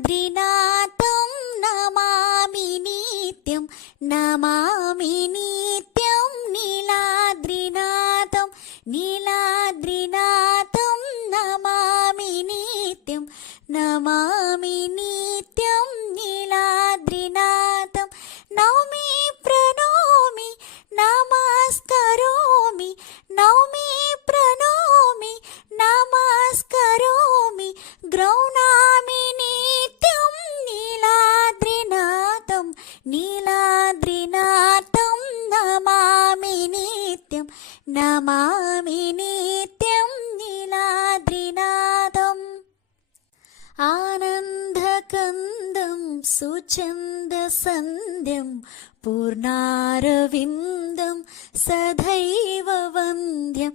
నీలాద్రినాథం నమామి నిత్యం నమామి నిత్యం నీలాద్రినాథం నీలాద్రినాథం నమామి నిత్యం నమామి నిత్యం నీలాద్రినాథం నౌమి ప్రణోమి నమస్కరోమి నౌమి ప్రణోమి నమస్కరోమి గ్రౌణామి నిత్యం నీలాద్రినాథం నీలాద్రినాథం నమామి నిత్యం నమామి నిత్యం నీలాద్రినాథం ఆనందకందం సుచందసంధ్యం పూర్ణారవిందం సదైవ వంద్యం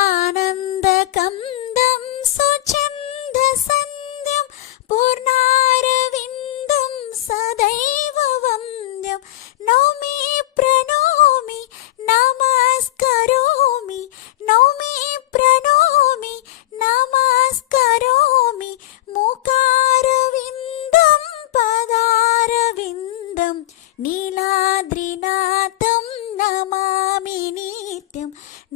ఆనందకందం సుచందసంధ్యం పూర్ణారవిందం సదైవ వంద్యం నౌమి ప్రణోమి నమస్కరోమి నౌమి ప్రణోమి నమస్కరోమి ముఖారవిందం పదారవిందం నీలాద్రినాథం నమామి నిత్యం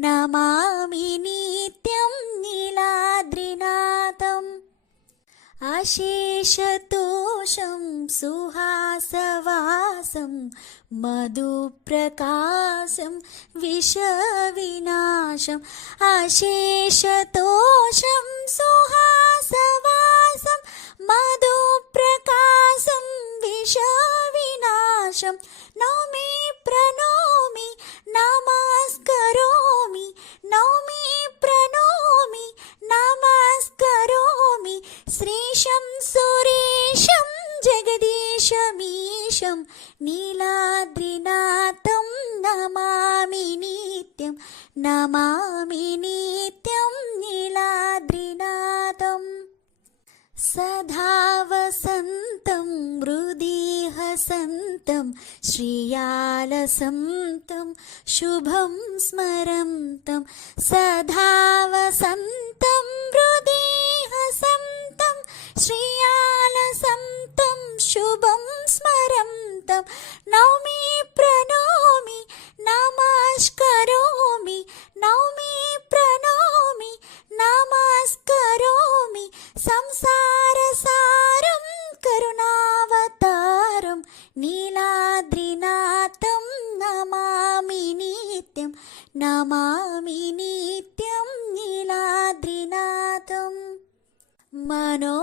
నమామి నిత్యం నీలాద్రినాథం అశేషతోషం సుహాసవాసం మధుప్రకాశం విషవినాశం అశేషతోషం సుహాసవాసం మధుప్రకాశం విషవినాశం నౌమి ప్రణోమి నమస్కరోమి నౌమి ప్రణోమి నమస్కరోమి శ్రీశం సురేశం జగదీశమీశం నీలాద్రినాథం నమామి నిత్యం నమామి నిత్యం నీలాద్రినాథం సదా వసంతం హృది హసంతం శ్రియాలసంతం శుభం స్మరంతం సదా వసంతం హృది హసంతం శ్రియాలసంతం శుభం స్మరంతం నౌమి ప్రణోమి నమస్కరోమి నౌమి ప్రణోమి నమస్కరోమి సంసారసారం కరుణావతారం నీలాద్రినాథం నమామి నిత్యం నమామి నిత్యం నీలాద్రినాథం మనో